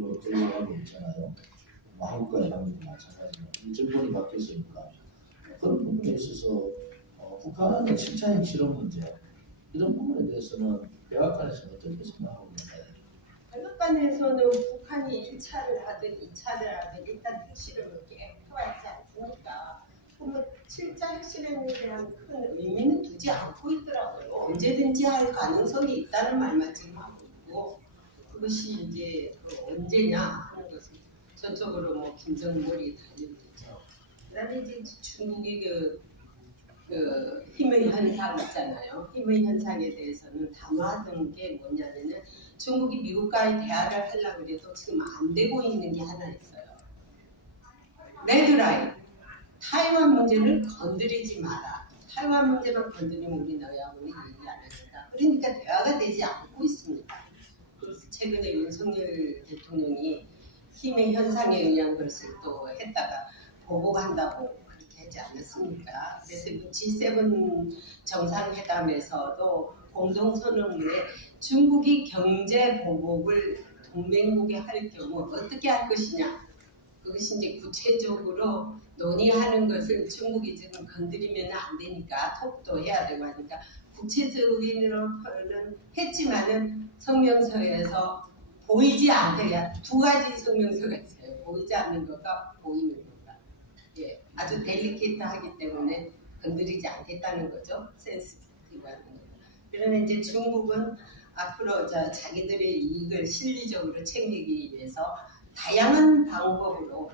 걸려가고 있잖아요. 한국과의 관계도 마찬가지로 이 정권이 바뀌었으니까 그런 부분에 있어서 북한의 7차 핵실험 문제 이런 부분에 대해서는 백악관에서 어떻게 생각하고 있나요? 백악관에서는 북한이 1차를 하든 2차를 하든 일단 핵실험을 계획해왔지 않습니까? 그러면 7차 핵실험에 대한 큰 의미는 두지 않고 있더라고요. 언제든지 할 가능성이 있다는 말만 지금 하고 있고 그것이 이제 언제냐 하는 것은 저쪽으로 뭐 김정은이 달려있죠. 그다음에 이제 중국이 그 힘의 현상 있잖아요. 힘의 현상에 대해서는 담화하던 게 뭐냐면은 중국이 미국과의 대화를 하려고 해도 지금 안 되고 있는 게 하나 있어요. 레드라인. 타이완 문제를 건드리지 마라. 타이완 문제만 건드리면 우리 너희하고는 얘기 안 한다. 그러니까 대화가 되지 않고 있습니다. 그래서 최근에 윤석열 대통령이 힘의 현상에 의한 것을 또 했다가 보복한다고 그렇게 하지 않았습니까? 그래서 G7 정상회담에서도 공동선언문에 중국이 경제 보복을 동맹국에 할 경우 어떻게 할 것이냐 그것이 이제 구체적으로 논의하는 것을 중국이 지금 건드리면 안 되니까 톡도 해야 되고 하니까 구체적으로는 했지만은 성명서에서 보이지 않게 두 가지 성명서가 있어요. 보이지 않는 것과 보이는 것과 예, 아주 델리케이트하기 때문에 건드리지 않겠다는 거죠. 센시티브한 거. 그러나 이제 중국은 앞으로 자기들의 이익을 실리적으로 챙기기 위해서 다양한 방법으로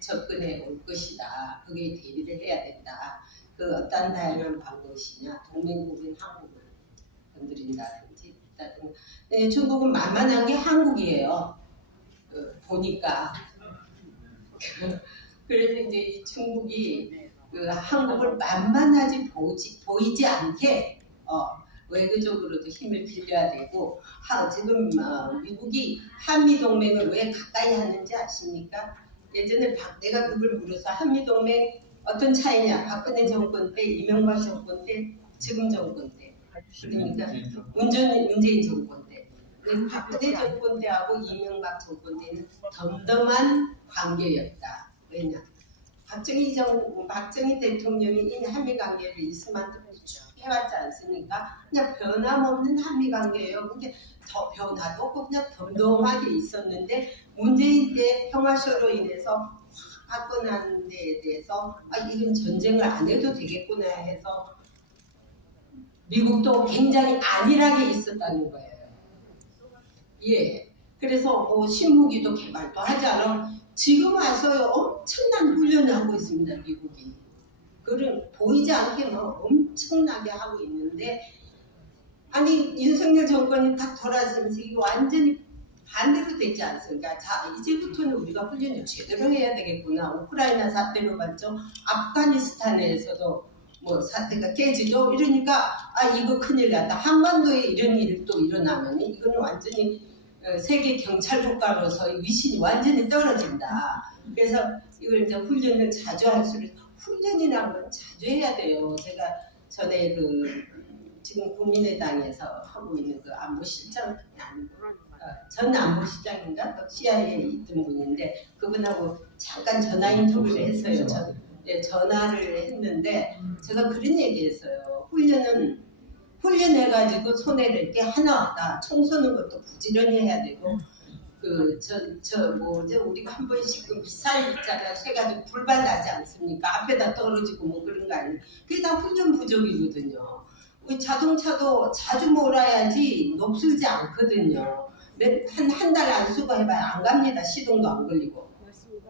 접근해 올 것이다. 그게 대비를 해야 된다. 그 어떤 다양한 방법이냐 동맹국인 한국을 건드린다든지 중국은 만만한 게 한국이에요. 보니까 그래서 이제 이 중국이 그 한국을 만만하지 보이지 않게 외교적으로도 힘을 빌려야 되고 지금 미국이 한미동맹을 왜 가까이 하는지 아십니까? 예전에 내가 그걸 물어서 한미동맹 어떤 차이냐? 박근혜 정권 때, 이명박 정권 때, 지금 정권 때 그러니까 문재인 정권 때 박근혜 정권 때하고 이명박 정권 때는 덤덤한 관계였다. 왜냐? 박정희 대통령이 이 한미 관계를 이스만큼 쭉 해왔지 않습니까? 그냥 변함없는 한미 관계예요. 근데 더 변화도 없고 그냥 덤덤하게 있었는데 문재인 때 평화쇼로 인해서 확 바꿔난 데에 대해서 이건 전쟁을 안 해도 되겠구나 해서 미국도 굉장히 안일하게 있었다는 거예요. 예. 그래서 뭐 신무기도 개발도 하지 않아. 지금 와서 엄청난 훈련을 하고 있습니다. 미국이. 그걸 보이지 않게 엄청나게 하고 있는데 아니 윤석열 정권이 딱 돌아서면서 이거 완전히 반대로 되지 않습니까? 자 이제부터는 우리가 훈련을 제대로 해야 되겠구나. 우크라이나 사태로 봤죠. 아프가니스탄에서도 뭐 사태가 깨지죠. 이러니까 이거 큰일 났다. 한반도에 이런 일이 또 일어나면 이거는 완전히 세계 경찰 국가로서 위신이 완전히 떨어진다. 그래서 이걸 이제 훈련을 자주 할수록 훈련이라는 건 자주 해야 돼요. 제가 전에 지금 국민의당에서 하고 있는 그 안보실장이 아니고 전 안보실장인가 CIA에 있던 분인데 그분하고 잠깐 전화 인터뷰를 했어요. 전화를 했는데 제가 그런 얘기했어요. 훈련해가지고 손해낼 게 하나 없다. 총 쏘는 것도 부지런히 해야 되고 우리가 한 번씩 미사일 있잖아요. 쇠가지고 불발 나지 않습니까? 앞에다 떨어지고 뭐 그런 거 아니에요. 그게 다 훈련 부족이거든요. 우리 자동차도 자주 몰아야지 녹슬지 않거든요. 한 달 안 쓰고 해봐야 안 갑니다. 시동도 안 걸리고.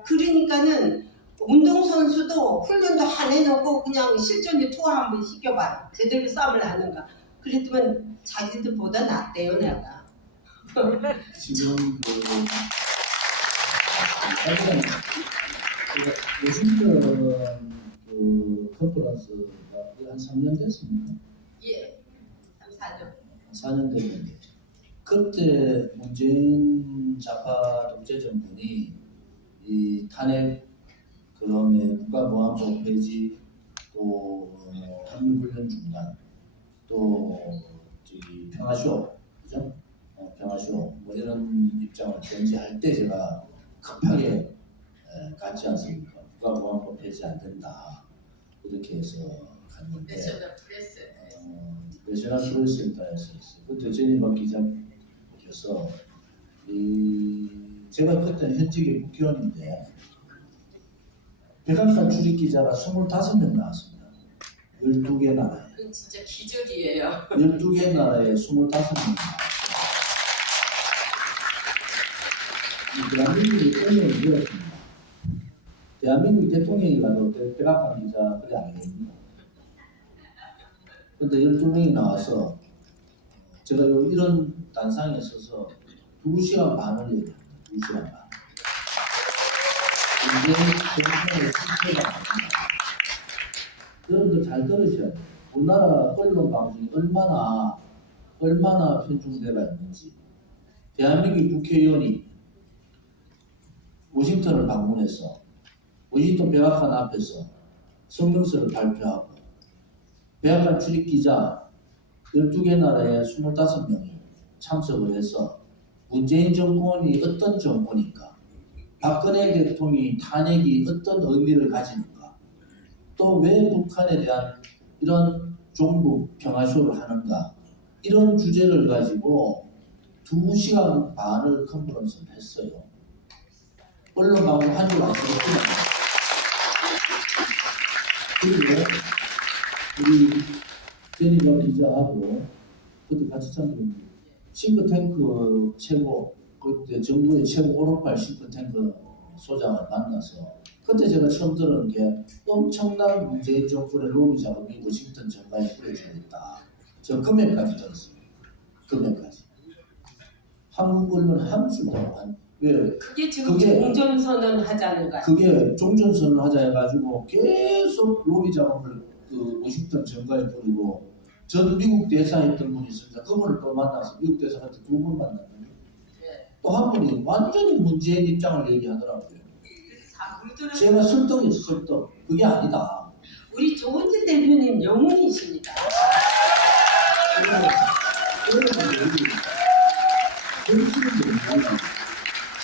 그러니까는 운동선수도 훈련도 안 해놓고 그냥 실전에 투하 한번 시켜봐요. 제대로 싸움을 하는가. 그랬더니 자기들보다 낫대요, 내가. 지금 워싱턴 컨퍼런스가 한 3년 됐습니까? 예, 3, 4년. 4년 됐는데 그때 문재인 좌파 독재 정권이 이 탄핵 그다음에 국가보안법 폐지 또 한미훈련 중단 또 평화쇼 그죠? 평화쇼 뭐 이런 입장을 견지할 때 제가 급하게 갔지 않습니까? 국가보안법 폐지 안 된다 이렇게 해서 갔는데 내셔널 프레스 센터에서 있어요. 그때 제니박 기자께서 제가 그때 현직의 국회의원인데 백악관 출입 기자가 25명 나왔습니다. 12개 나라에. 그건 진짜 기적이에요. 12개 나라에 25명 대한민국이 대통령이 되었습니다. 대한민국이 대통령이라도 백악관 기자 그래 아니겠습니까? 근데 12명이 나와서 제가 이런 단상에 서서 2시간 반을 얘기합니다. 2시간 반. 이게 정권의 실패가 아닙니다. 여러분들 잘 들으셔야 돼요. 우리나라 언론 방송이 얼마나 편중대가 있는지. 대한민국 국회의원이 워싱턴을 방문해서 워싱턴 백악관 앞에서 성명서를 발표하고 백악관 출입 기자 12개 나라에 25명이 참석을 해서 문재인 정권이 어떤 정권인가, 박근혜 대통령이 탄핵이 어떤 의미를 가지는가, 또 왜 북한에 대한 이런 종북 평화쇼를 하는가, 이런 주제를 가지고 2시간 반을 컨퍼런스를 했어요. 언론 방송 한 줄 아시겠지만 그리고 우리 제니박 기자하고 그때 같이 참여했는데 싱크탱크 최고 그때 정부의 최고 오른팔 싱크탱크 소장을 만나서 그때 제가 처음 들은 게 엄청난 문재인 정권의 로비 자금이 워싱턴 정가에 뿌려져 있다. 저 금액까지 들었어요. 금액까지. 한국 언론 한 줄도 안. 왜? 그게 지금 종전선언 하자는 거야. 그게 종전선언 하자 해가지고 계속 로비 자금을 그 워싱턴 정가에 뿌리고 전 미국 대사했던 분이 있습니다. 그분을 또 만나서 미국 대사한테 2번 만났는데 또 한 분이 완전히 문재인 입장을 얘기하더라고요. 제가 설득했어, 설득. 그게 아니다. 우리 조은진 대표님 영웅이십니다.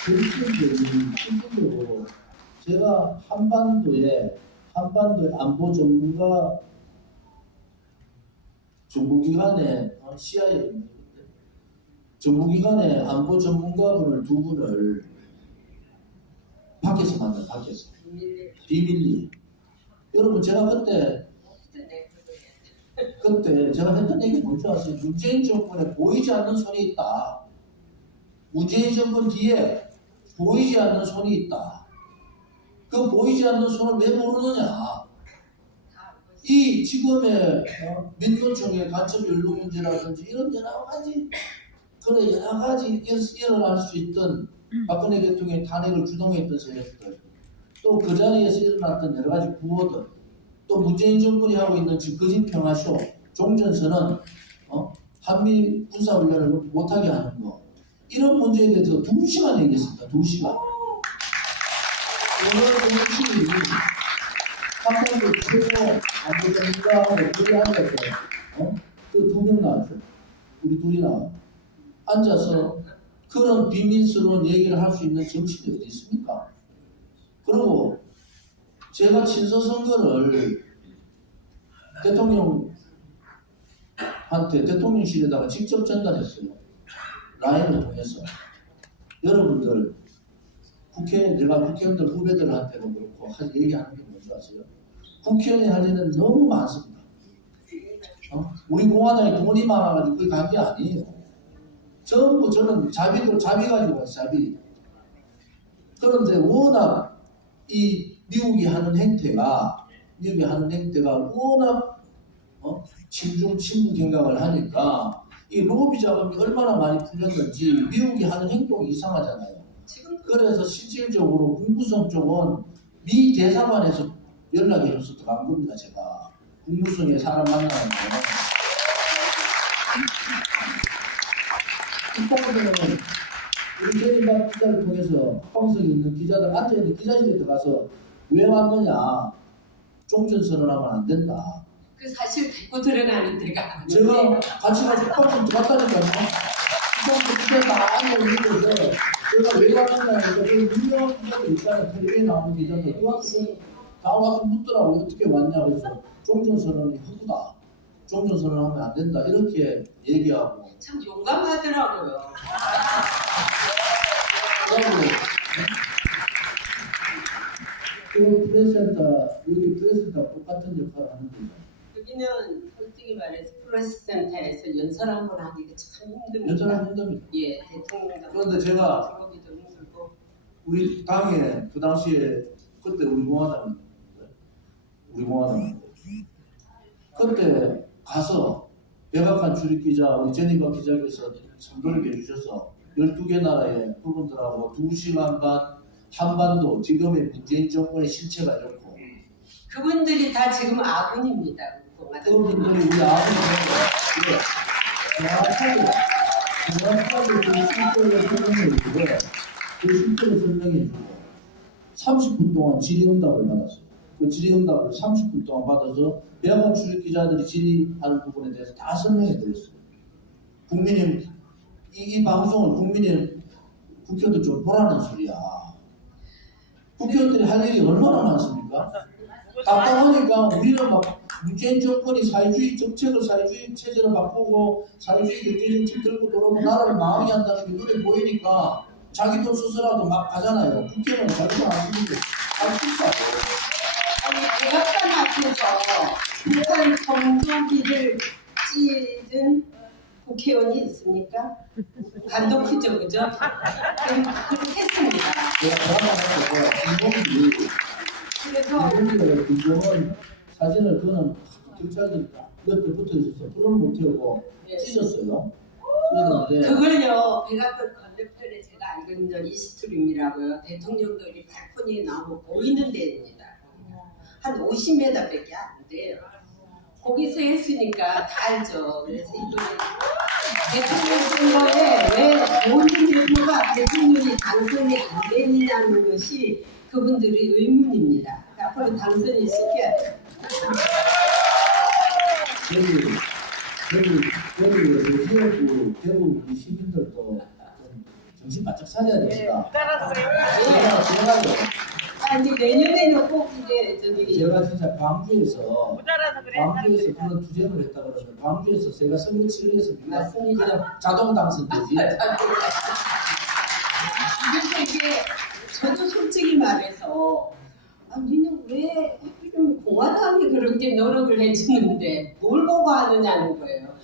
정치인들이 제가 한반도에 안보 전문가 정부기관에 CIA 정부기관의 안보 전문가분을 2분을 밖에서 만나요. 밖에서 비밀리. 여러분 제가 그때 제가 했던 얘기 뭔지 아세요? 문재인 정권에 보이지 않는 손이 있다. 문재인 정권 뒤에 보이지 않는 손이 있다. 그 보이지 않는 손을 왜 모르느냐? 이 지금의 민노총의 간첩 연루 문제라든지 이런 여러 가지 일어날 수 있던 박근혜 대통령의 탄핵을 주동했던 세력들, 또 그 자리에서 일어났던 여러 가지 구호들, 또 문재인 정권이 하고 있는 지금 거짓 평화쇼, 종전선언, 한미 군사훈련을 못하게 하는 거, 이런 문제에 대해서 2시간 얘기했습니다. 2시간. 오늘 정치인이 한국의 최고 안보전문가하고 둘이 앉아서 그 2명 나왔죠. 우리 둘이 나와 앉아서 그런 비밀스러운 얘기를 할 수 있는 정치인이 어디 있습니까? 그리고 제가 친서 선거를 대통령실에다가 직접 전달했어요. 라인을 통해서. 여러분들 내가 국회의원들 후배들한테도 그렇고 얘기하는 게 뭔지 아세요? 국회의원이 할 일은 너무 많습니다. 우리 공화당이 돈이 많아가지고 그게 간 게 아니에요. 전부 저는 자비 가지고 왔어요. 자비. 그런데 워낙 이 미국이 하는 행태가 워낙 친중 친북 경각을 하니까 이 로비 자금이 얼마나 많이 풀렸는지 미국이 하는 행동이 이상하잖아요. 그래서 실질적으로 국무성 쪽은 미 대사관에서 연락이 없어서 간 겁니다. 제가 국무성에 사람 만나는 거. 이따가는 우리 제니박 기자를 통해서 확방성이 있는 기자들 앉아있는 기자실에 들어가서 왜 왔느냐, 종전선언하면 안 된다. 그 사실 데리고 들어가는 데가 아닌데 제가 같이 가서 확방성 들어갔다니까요. 사람들 진짜 다 알고 있는데 제가 왜 왔느냐니까 그 유명한 기자들 있잖아요. 텔레비에 나오는 기자들 그한테 다 와서 묻더라고. 어떻게 왔냐. 그래서 종전선언이 허구다. 종전선언 하면 안 된다. 이렇게 얘기하고 참 용감하더라고요. 그 프레스센터 여기 프레스센터 똑같은 역할을 하는 거죠. 여기는 솔직히 말해서 프레스센터에서 연설 한 번 하기가 참 힘듭니다. 연설하기 힘듭니다. 예, 대통령도 그런데 제가 들어오기도 힘들고. 우리 당에 그 당시에 그때 우리 공화당 그때 가서 백악관 출입기자 우리 제니바 기자께서 선도를 해주셔서 12개 나라의 그분들하고 2시간 반 한반도 지금의 문재인 정권의 실체가 이렇고 그분들이 다 지금 아군입니다. 그분들이 우리 아버지가 정확하게 그 실체를 설명해주고 그 실체를 설명해주고 30분 동안 질의응답을 받았어요. 그 질의응답을 30분 동안 받아서 백악관 출입 기자들이 질의하는 부분에 대해서 다 설명해 드렸어요. 국민이 이 방송을 국민이 국회의원들 좀 보라는 소리야. 국회의원들이 할 일이 얼마나 많습니까? 답답하니까 우리는 막 문재인 정권이 사회주의 정책을 사회주의 체제로 바꾸고 사회주의 경제 정책 들고 들어오고 나라를 망하게 한다는 게 눈에 보이니까 자기 돈 쓰서라도 막 가잖아요. 국회는 자기가 안 쓰는데 안 쓴다고. 아니 백악관 앞에서 북한 성조기를 찢은 국회의원이 있습니까? 간도 크죠, 그죠? 그렇게 했습니다. 그래서 김정은 사진을 그는 경찰들 옆에 붙어 있었어. 불을 못 태우고 찢었어요. 찢었는데 그걸요 백악관 건너편에 제가 알고 있는 이스트림이라고요. 대통령들이 발코니에 나오고 보이는 데입니다. 한 50m밖에 안 돼요. 거기서 했으니까 다 알죠. 그래서 이번에 대통령 선거에 왜 조원진 대표가 대통령이 당선이 안 되느냐는 것이 그분들의 의문입니다. 앞으로 당선이 시켜야 돼요. 대구 우리 시민들도 정신 바짝 차려야 됩니다. 아니 내년에는 꼭 이제 저기 제가 진짜 광주에서 그런 투쟁을 했다 그러면 광주에서 제가 선거 치료해서 맞습니다. 그냥 자동 당선되지. 그래서 이게 저도 솔직히 말해서 니는 왜 하필이면 공화당이 그렇게 노력을 해주는데 뭘 보고 하느냐는 거예요.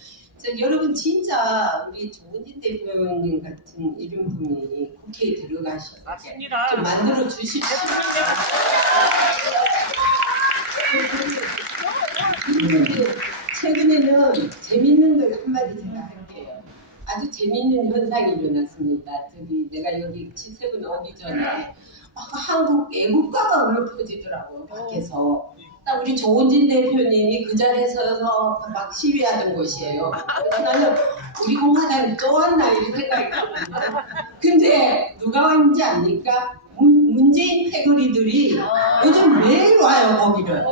여러분 진짜 우리 조원진 대표님 같은 이런 분이 국회에 들어가셔서 좀 만들어 주십시오. 그런데 최근에는 재밌는 걸 한마디 제가 할게요. 아주 재밌는 현상이 일어났습니다. 내가 여기 G7 오기 전에 한국 애국가가 울려 퍼지더라고요. 밖에서. 딱 우리 조원진 대표님이 그 자리에 서서 막 시위하던 곳이에요. 그래서 나는 우리 공화당이 또 왔나 이런 생각이 들었거든요. 근데 누가 왔는지 압니까? 문재인 패거리들이 요즘 매일 와요 거기를.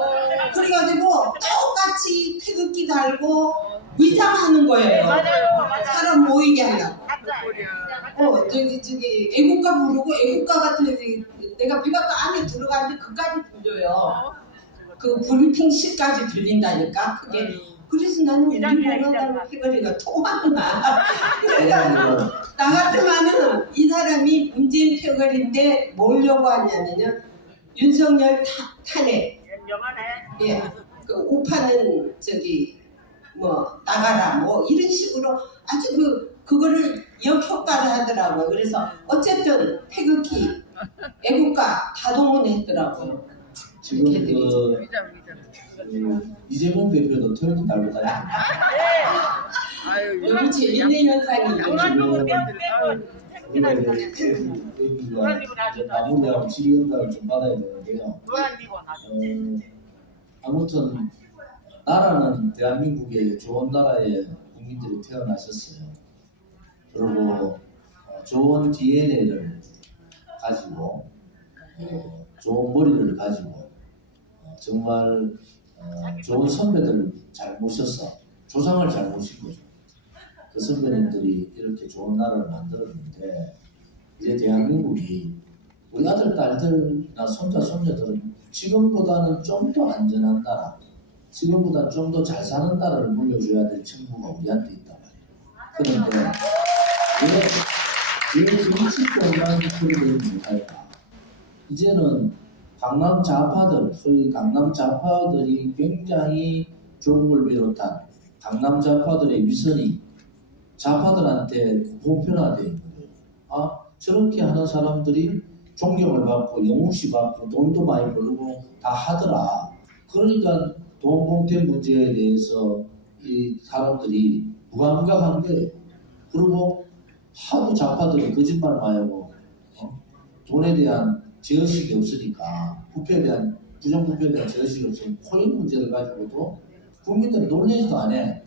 그래가지고 똑같이 태극기 달고 위장하는 거예요. 사람 모이게 하려고. 애국가 부르고 애국가 같은 내가 백악관 안에 들어가는데 그까지 들려요. 그 브리핑실까지 들린다니까 그게. 그래서 나는 우리 공화당 패거리가 통하나. 그래가지고 나 같으면은 이 사람이 문재인 패거리인데 뭐려고 하냐면요 윤석열 탄핵. 예, 그 우파는 나가라 뭐 이런 식으로 아주 그거를 역효과를 하더라고요. 그래서 어쨌든 태극기, 애국가 다 동원했더라고요. 지금 이재명 대표도 태극기 달고 다니는 너무 재밌는 현상이 마무리하고 질의응답을 좀 받아야 되는데요. 아무튼 나라는 대한민국의 좋은 나라의 국민들이 태어나셨어요. 그리고 좋은 DNA를 가지고 좋은 머리를 가지고 정말 좋은 선배들을 잘 모셔서 조상을 잘 모신 거죠. 그 선배님들이 이렇게 좋은 나라를 만들었는데 이제 대한민국이 우리 아들, 딸들이나 손자, 손녀들은 지금보다는 좀 더 안전한 나라, 지금보다 좀 더 잘 사는 나라를 물려줘야 될 책무가 우리한테 있단 말이에요. 그런데 왜 정치권만 그러지 못할까? 이제는 강남 좌파들, 소위 강남 좌파들이 굉장히 중국을 비롯한 강남 좌파들의 위선이 좌파들한테 보편화되어 있는 거예요. 아, 저렇게 하는 사람들이 존경을 받고 영웅시 받고 돈도 많이 벌고 다 하더라. 그러니까 돈 공태 문제에 대해서 이 사람들이 무감각한 거예요. 그리고 하도 좌파들이 거짓말 많이 하고 돈에 대한 제어식이 없으니까 부패에 대한 부정부패에 대한 제어식이 없으면 코인 문제를 가지고도 국민들이 놀리지도 안 해.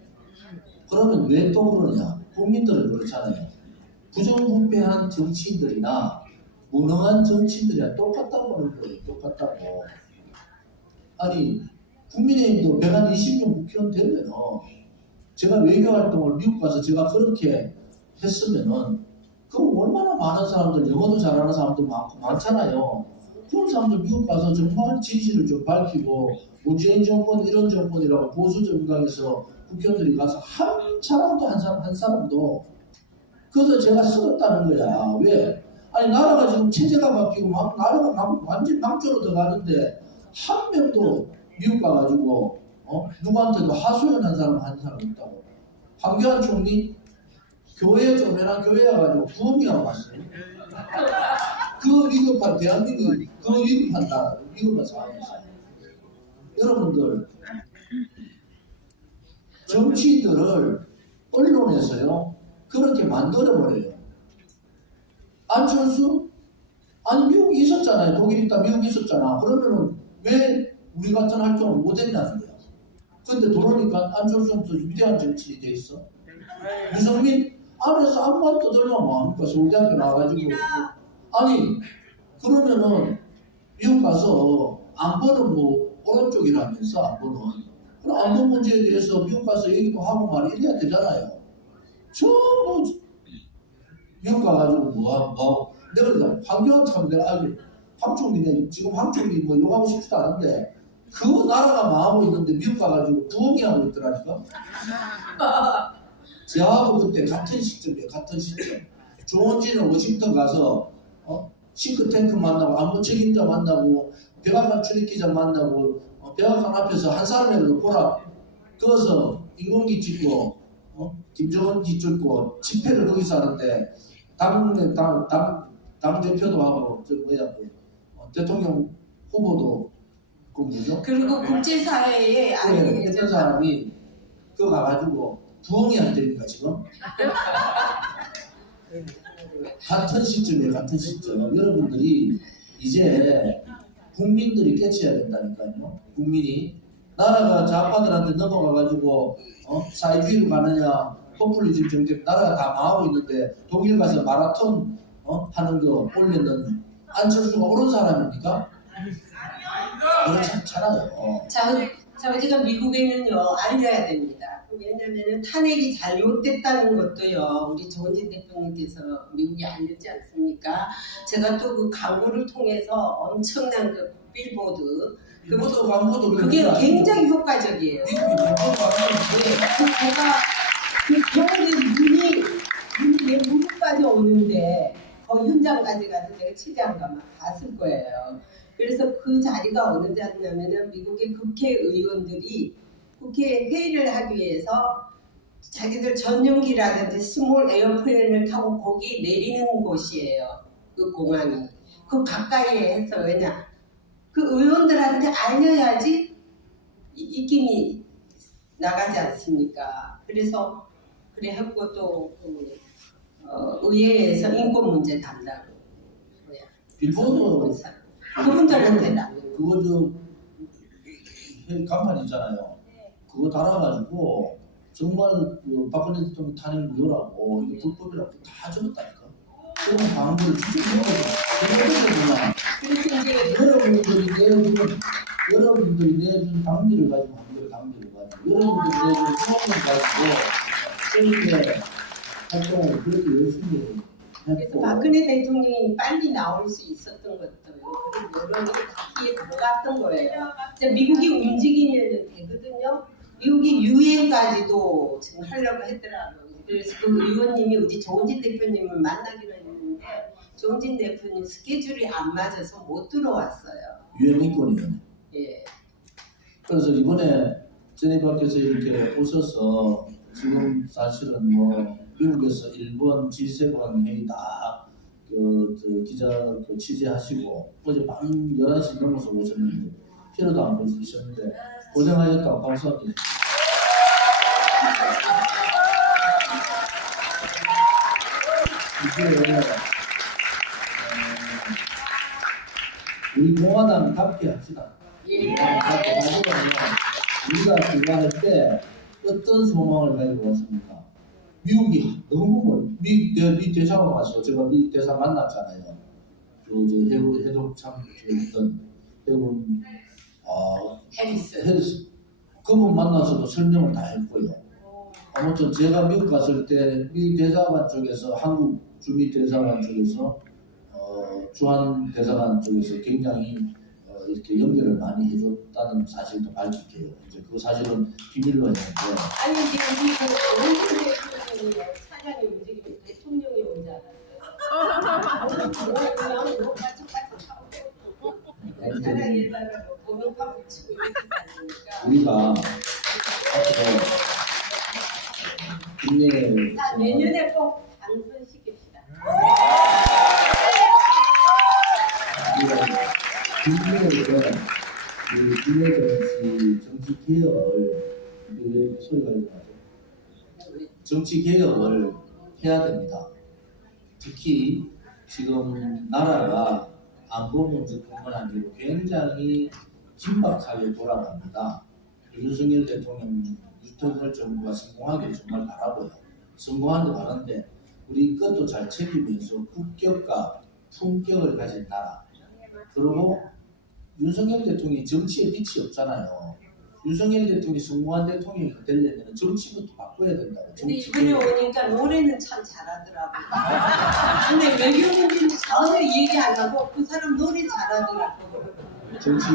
그러면 왜 또 그러냐? 국민들은 그렇잖아요. 부정부패한 정치인들이나 무능한 정치인들이랑 똑같다고 하는 거예요. 똑같다고. 아니 국민의힘도 120명 국회의원 되면은 제가 외교활동을 미국 가서 제가 그렇게 했으면은 그럼 얼마나 많은 사람들 영어도 잘하는 사람도 많고 많잖아요. 그런 사람들 미국 가서 정말 진실을 좀 밝히고 문재인 정권 이런 정권이라고 보수 정당에서 국회의원들이 가서 한 사람도 한 사람도 그래서 제가 쓰겠다는 거야. 왜? 아니 나라가 지금 체제가 바뀌고 막 나라가 완전 망조로 들어가는데 한 명도 미국 가가지고 누구한테도 하소연한 사람 한 사람 있다고. 황교안 총리 교회 조면한 교회 와가지고 부흥회하고 갔어요. 그 위급한 대한민국이 그 위급한다. 위급한 상황에서 여러분들 정치인들을 언론에서요 그렇게 만들어버려요. 안철수? 아니 미국에 있었잖아요. 독일 있다 미국에 있었잖아. 그러면은 왜 우리 같은 활동을 못했냐는 거야. 근데 돌아오니까 안철수는 또 위대한 정치인이 돼 있어. 유승민 안에서 한 번 떠들면 뭐합니까? 서울대학교 나와가지고 아니 그러면은 미국 가서 안보는 뭐 오른쪽이라면서 안보는 그럼 안보 문제에 대해서 미국 가서 얘기도 하고 말이 이래야 되잖아요. 전부 미국 가가지고 뭐하고 내가 그러다 황교안 참 내가 아주 황총리네 지금 황총리 뭐 욕하고 싶지도 않은데 그 나라가 망하고 있는데 미국 가가지고 부흥회하고 있더라니까. 저하고 그때 같은 시점이에요. 같은 시점. 조원진은 워싱턴 가서 싱크탱크 만나고 안보 책임자 만나고 백악관 출입기자 만나고 백악관 앞에서 한 사람이라도 보라. 그어서 인공기 찍고 김정은 기 찍고 집회를 거기서 하는데 당 대표도 하고 대통령 후보도 그 뭐죠? 그리고 국제사회에 아니 어떤 사람이 그거 가가지고 부흥이 안 됩니까 지금? 같은 시점이에요. 같은 시점. 여러분들이 이제 국민들이 깨쳐야 된다니까요. 국민이 나라가 좌파들한테 넘어가가지고 사회주의로 가느냐 포퓰리즘 정책 나라가 다 망하고 있는데 독일 가서 마라톤 하는 거 올리는 안철수가 옳은 사람입니까? 그렇지 않잖아요. 자, 지금 미국에는요 알려야 됩니다. 왜냐하면 탄핵이 잘못됐다는 것도요 우리 조원진 대통령께서 미국에 알렸지 않습니까? 제가 또 그 광고를 통해서 엄청난 그 빌보드 광고도 그게 굉장히 효과적이에요. 미국이 제가 그 겨울에 눈이 내 무릎까지 오는데 거의 현장까지 가서 내가 취재한 것만 봤을 거예요. 그래서 그 자리가 어느 자리냐면은 미국의 국회의원들이 국회 회의를 하기 위해서 자기들 전용기라든지 스몰 에어플레인을 타고 거기 내리는 곳이에요. 그 공항이. 그 가까이에 해서 왜냐? 그 의원들한테 알려야지 입김이 나가지 않습니까? 그래서 그래갖고 또 의회에서 인권 문제 담당 빌보드 그분들한테 나 그거 간판 있잖아요. 그거 달아가지고 정말 박근혜 대통령 탄핵 무효라고 이거 불법이라고 다 적었다니까. 그런 광고를 여러분들이 내준 당비를 가지고 한 거예요. 당비를 가지고 여러분들이 내준 수업을 가지고 이렇게 활동을 그렇게 열심히 그래서 했고 박근혜 대통령이 빨리 나올 수 있었던 것도 그런 여론이 다 피해 들어갔던 거예요. 이제 미국이 움직이면 되거든요. 미국이 유엔까지도 지금 하려고 했더라고요. 그래서 그 의원님이 우리 조은진 대표님을 만나기로 했는데 조은진 대표님 스케줄이 안 맞아서 못 들어왔어요. 유엔 인권위원회. 예. 그래서 이번에 제네바께서 이렇게 오셔서 지금 사실은 뭐 미국에서 일본 G7 회의 다 기자 취재하시고 어제 밤 11시 넘어서 오셨는데 피로도 안 보시셨는데 고생하셨다고 감사합니다. 이제 우리 공화당답게 합시다. 우리가 그거 할 때 어떤 소망을 가지고 왔습니까? 미국이 너무 미 대사관 왔어. 제가 미 대사 만났잖아요. 해독 참 했던 해군 해리스 그분 만나서도 설명을 다 했고요. 아무튼 제가 미국 갔을 때 미 대사관 쪽에서 한국 주미 대사관 쪽에서 주한 대사관 쪽에서 굉장히 이렇게 연결을 많이 해줬다는 사실도 밝힐게요. 이제 그 사실은 비밀로 했는데. 아니 지금 조은진 대표님이 사장이 움직이면 대통령이 오지 않았어요. 그냥 뭐 까짝까짝 사장 일반으로 번호판 붙이고 이렇게 우리가 앞으로 국내 자, 내년에 꼭 당선시킵시다. 국내에 정치 개혁을 왜 소리가 나죠? 정치 개혁을 해야 됩니다. 특히 지금 나라가 안보 문제뿐만 아니고 굉장히 긴박하게 돌아갑니다. 윤석열 대통령, 윤석열 정부가 성공하길 정말 바라고요. 성공하길 바라는데 우리 것도 잘 챙기면서 국격과 품격을 가진 나라. 그리고 윤석열 대통령이 정치에 빛이 없잖아요. 윤석열 대통령이 성공한 대통령이 되려면 정치부터 바꿔야 된다고. 근데 이번에 오니까 노래는 참 잘하더라고요. 근데 외교문제는 전혀 얘기 안 하고 그 사람 노래 잘하더라고요. 정치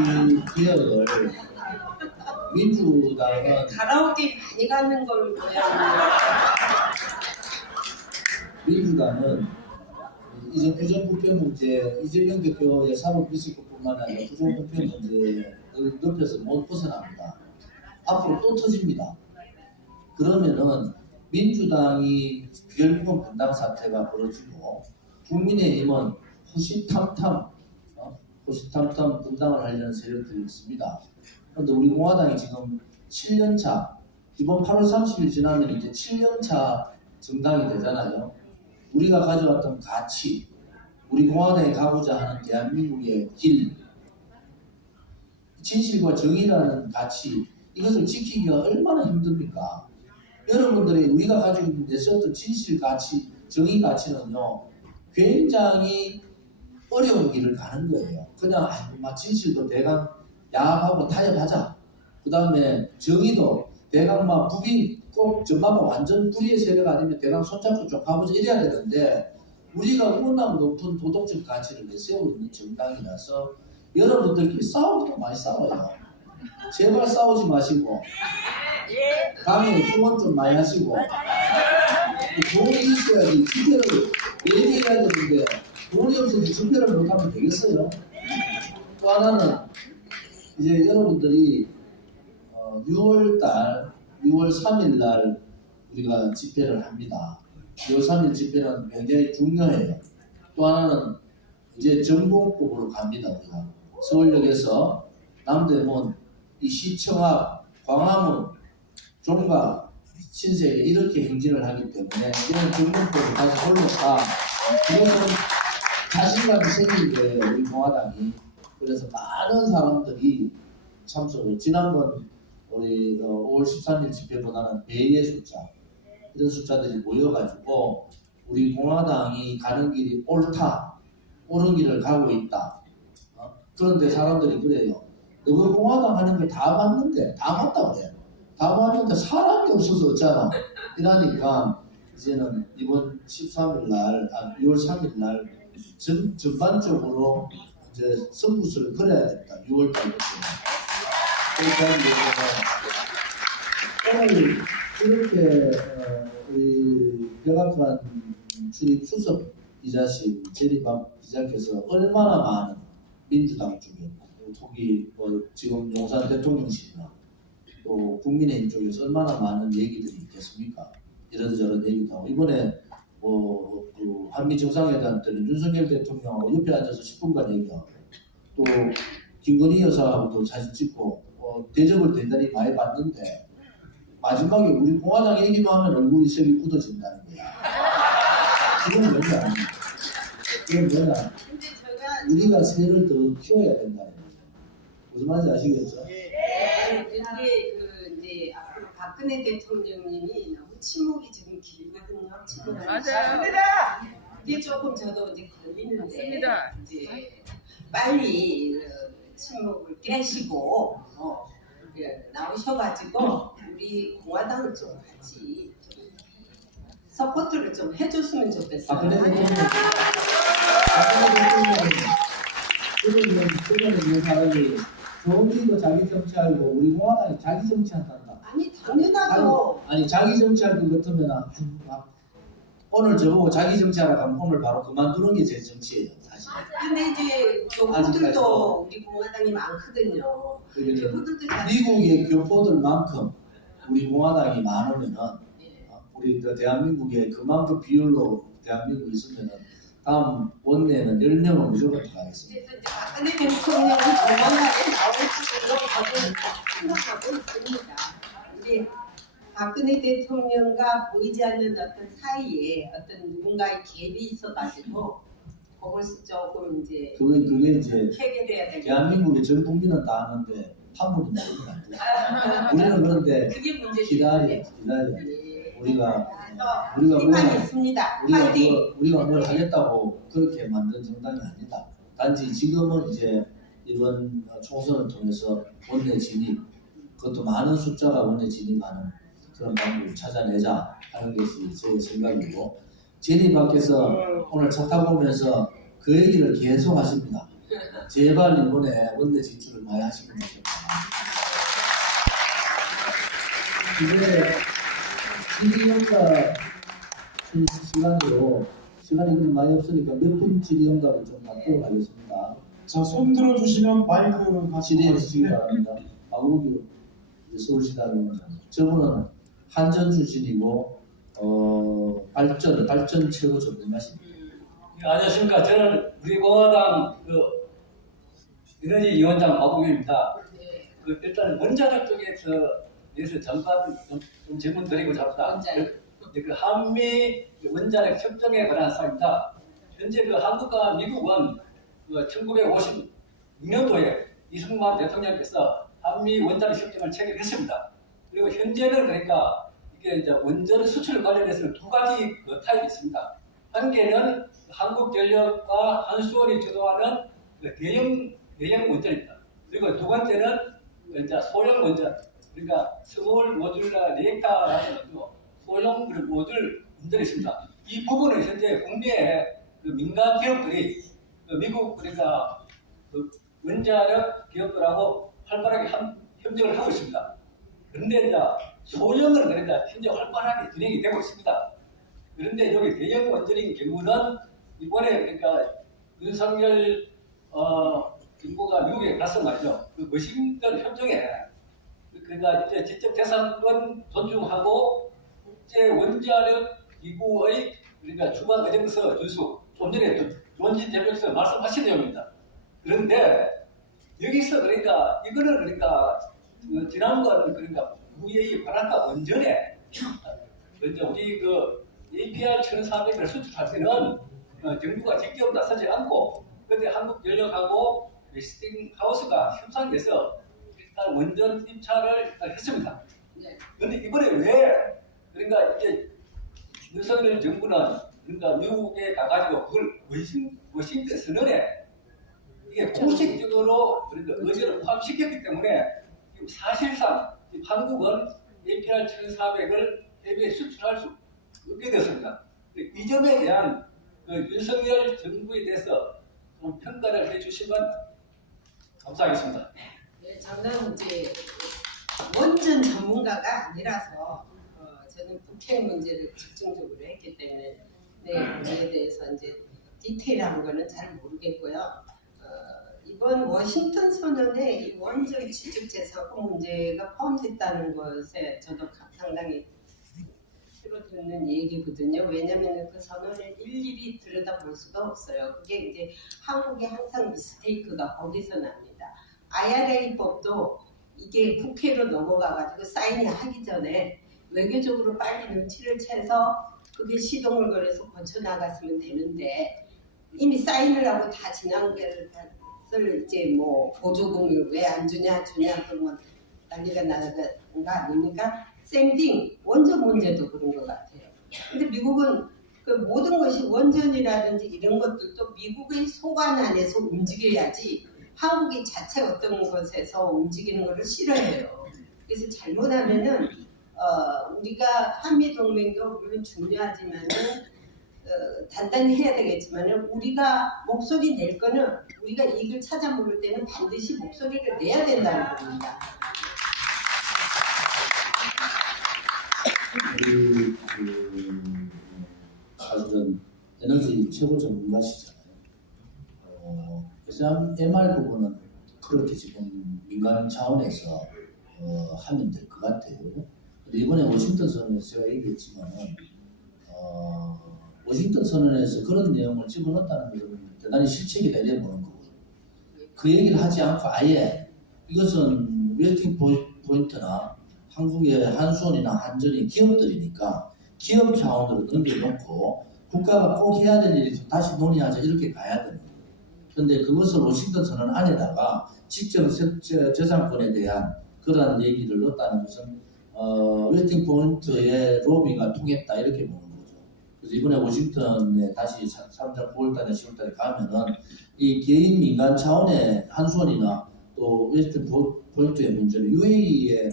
개혁을 민주당은 가라오케 많이 가는 걸 모양이에요. 민주당은 이제 부정부패 문제, 이재명 대표의 사법 리스크뿐만 아니라 부정부패 문제 옆에서 못 벗어납니다. 앞으로 또 터집니다. 그러면은 민주당이 결국은 분당 사태가 벌어지고 국민의힘은 호시탐탐 분당을 하려는 세력들이 있습니다. 그런데 우리 공화당이 지금 7년차, 이번 8월 30일 지나면 이제 7년차 정당이 되잖아요. 우리가 가져왔던 가치, 우리 공화당이 가고자 하는 대한민국의 길, 진실과 정의라는 가치, 이것을 지키기가 얼마나 힘듭니까? 여러분들이 우리가 가지고 있는 내세웠던 진실 가치, 정의 가치는요, 굉장히 어려운 길을 가는 거예요. 그냥 진실도 대강 야합하고 타협하자. 그 다음에 정의도 대강 북이 꼭 전반부 완전 불의의 세력 아니면 대강 손잡고 쭉 가보자 이래야 되는데 우리가 워낙 높은 도덕적 가치를 내세우고 있는 정당이라서 여러분들끼리 싸우기도 많이 싸워요. 제발 싸우지 마시고 강의 후원 좀 많이 하시고 돈이 있어야지 집회를 얘기해야 되는데 돈이 없어서 집회를 못하면 되겠어요? 또 하나는 이제 여러분들이 6월 3일 날 우리가 집회를 합니다. 6월 3일 집회는 굉장히 중요해요. 또 하나는 이제 정봉법으로 갑니다. 우리가 서울역에서 남대문, 이 시청 앞, 광화문, 종각, 신세계 이렇게 행진을 하기 때문에 이런 정봉법을 다시 올렸다. 이거는 자신감이 생긴 거예요. 우리 공화당이. 그래서 많은 사람들이 참석을 지난번 우리 5월 13일 집회보다는 배의 숫자 이런 숫자들이 모여가지고 우리 공화당이 가는 길이 옳다, 옳은 길을 가고 있다. 그런데 사람들이 그래요. 너가 공화당 하는 거 다 맞는데 다 맞다고 그래. 다 맞는데 사람이 없어서 어쩌나 이러니까 이제는 이번 13일 날, 6월 3일 날 전반적으로 이제 성구서를 걸어야 됩니다. 6월 달부터. 그래서 오늘 이렇게 우리 백악관 출입 수석 기자실 제리박 기자께서 얼마나 많은 민주당 쪽에 거기 지금 용산 대통령실이나 또 국민의힘 쪽에서 얼마나 많은 얘기들이 있겠습니까? 이런저런 얘기도 하고 이번에 그 한미 정상회담 때는 윤석열 대통령하고 옆에 앉아서 10분간 얘기하고 또 김건희 여사하고도 사진 찍고 대접을 대단히 많이 받는데 마지막에 우리 공화당 얘기만 하면 얼굴이 색이 굳어진다는 거야. 그건 뭐냐? 그건 뭐냐? 우리가 새를 더 키워야 된다는 거죠. 무슨 말인지 아시겠죠? 이게 이제 앞으로 박근혜 대통령님이 너무 침묵이 지금 길거든요. 맞아요. 이게 조금 저도 이제 걸리는데 맞습니다. 이제 빨리 침묵을 깨시고 나오셔가지고 우리 공화당을 좀 같이 서포트를 좀 해줬으면 좋겠어요. 박근혜 대통령 그러면 있는 사람이 조원기도 자기 정치하고 우리 공화당이 자기 정치한단다. 아니 당연하죠. 아니 자기 정치할 것 같으면 오늘 저보고 자기 정치하라고 하면 오늘 바로 그만두는 게 제 정치예요, 사실. 근데 이제 교포들도 우리 공화당이 많거든요. 그러니까 교포들도 잘 미국의 교포들만큼 우리 공화당이 많으면은 우리 대한민국에 그만큼 비율로 대한민국이 있으면은 다음 원내에는 10명은 무조건 들어가겠습니다. 그래서 이제 박근혜 대통령은 조만간에 나올지도 저는 생각하고 있습니다. 이제 박근혜 대통령과 보이지 않는 어떤 사이에 어떤 누군가의 갭이 있어가지고 그것을 조금 이제 그게 이제 해결해야 되겠다. 대한민국의 전 국민은 다 아는데 한 분이 모르는 거 같아요. 우리는 그런데 그게 문제죠. 기다려. 예. 우리가 희망이 있습니다. 파이팅! 우리가 뭘 하겠다고 그렇게 만든 정당이 아니다. 단지 지금은 이제 이번 총선을 통해서 원내 진입, 그것도 많은 숫자가 원내 진입하는 그런 방법을 찾아내자 하는 것이 제 생각이고 제리 밖에서 오늘 차 타고 오면서 그 얘기를 계속 하십니다. 제발 이번에 원내 진출을 많이 하시면 좋겠다. 이제 질의응답 시간이 그리 많이 없으니까 몇 분 질의응답을 좀 받도록 하겠습니다. 자, 손 들어주시면 마이크 같이 질의해 주시기 바랍니다. 박우규 서울시당 저분은 한전 출신이고 발전 최고 전문가십니다. 안녕하십니까. 저는 우리 공화당 에너지 위원장 박우규입니다. 일단 원자력 쪽에서 전반 좀 질문 드리고자 합니다. 그 한미 원자력 협정에 관한 사항입니다. 현재 한국과 미국은 1956년도에 이승만 대통령께서 한미 원자력 협정을 체결했습니다. 그리고 현재는 그러니까 이게 이제 원전 수출 관련해서는 두 가지 타입이 있습니다. 한 개는 한국전력과 한수원이 주도하는 대형 원전입니다. 그리고 두 번째는 이제 소형 원전, 그러니까 스몰 모듈러 리액터라는 소형 모듈 원전이 있습니다. 이 부분은 현재 국내에 민간 기업들이 미국 그러니까 원자력 기업들하고 활발하게 협력을 하고 있습니다. 그런데 이제 소형은 그러니까 현재 활발하게 진행이 되고 있습니다. 그런데 여기 대형 원전인 경우는 이번에 그러니까 윤석열 정부가 미국에 가서 말이죠. 그 워싱턴 협정에 그러니까 이제 지적 재산권 존중하고 국제 원자력 기구의 그러니까 주관 의정서 준수, 좀 전에 조원진 대표께서 말씀하신 내용입니다. 그런데 여기서 그러니까 이거는 그러니까 지난번 그러니까 UAE 바닷가 원전에 먼저 우리 APR 1400을 수출할 때는 정부가 직접 나서지 않고 그때 한국전력하고 웨스팅하우스가 협상해서 일단 원전 입찰을 했습니다. 그런데 이번에 왜 그러니까 이제 윤석열 정부는 그러니까 미국에 가가지고 그걸 워싱턴 선언에 이게 공식적으로 그러니까 의제를 포함시켰기 때문에 사실상 한국은 APR 1400을 해외에 수출할 수 없게 됐습니다. 이 점에 대한 그 윤석열 정부에 대해서 좀 평가를 해주시면 감사하겠습니다. 네, 저는 이제 원전 전문가가 아니라서 저는 북핵 문제를 집중적으로 했기 때문에 문제에 대해서 이제 디테일한 거는 잘 모르겠고요. 이번 워싱턴 선언에 이 원전 취득 재산권 문제가 포함됐다는 것에 저도 상당히 들어듣는 얘기거든요. 왜냐하면 그 선언을 일일이 들여다볼 수가 없어요. 그게 이제 한국의 항상 미스테이크가 거기서 납니다. IRA법도 이게 국회로 넘어가가지고 사인이 하기 전에 외교적으로 빨리 눈치를 채서 그게 시동을 걸어서 거쳐나갔으면 되는데 이미 사인을 하고 다 지난 것을 이제 뭐 보조금을 왜 안 주냐 그러면 난리가 나는 거 아닙니까? 샘띵 원전 문제도 그런 것 같아요. 근데 미국은 그 모든 것이 원전이라든지 이런 것들도 미국의 소관 안에서 움직여야지 한국이 자체 어떤 것에서 움직이는 것을 싫어해요. 그래서 잘못하면은 우리가 한미 동맹도 물론 중요하지만은 단단히 해야 되겠지만은 우리가 목소리 낼 거는 우리가 이익을 찾아 먹을 때는 반드시 목소리를 내야 된다는 겁니다. 사실은 에너지 최고 전문가시잖아요. 그래서 MR 부분은 그렇게 지금 민간 차원에서 하면 될 것 같아요. 근데 이번에 워싱턴 선언에서 제가 얘기했지만은 워싱턴 선언에서 그런 내용을 집어넣었다는 것은 대단히 실책이 내려보는 거고요. 그 얘기를 하지 않고 아예 이것은 웨스팅 포인트나 한국의 한수원이나 한전이 기업들이니까 기업 차원으로 넘겨놓고 국가가 꼭 해야 될 일이 다시 논의하자 이렇게 가야 되는 거예요. 그런데 그것을 워싱턴 선언 안에다가 직접 재산권에 대한 그러한 얘기를 넣었다는 것은 웨스팅 포인트의 로비가 통했다 이렇게 보는 거죠. 그래서 이번에 워싱턴에 다시 3월 9월달에 10월달에 가면은 이 개인 민간 차원의 한수원이나 또 웨스팅 포인트의 문제는 UAE에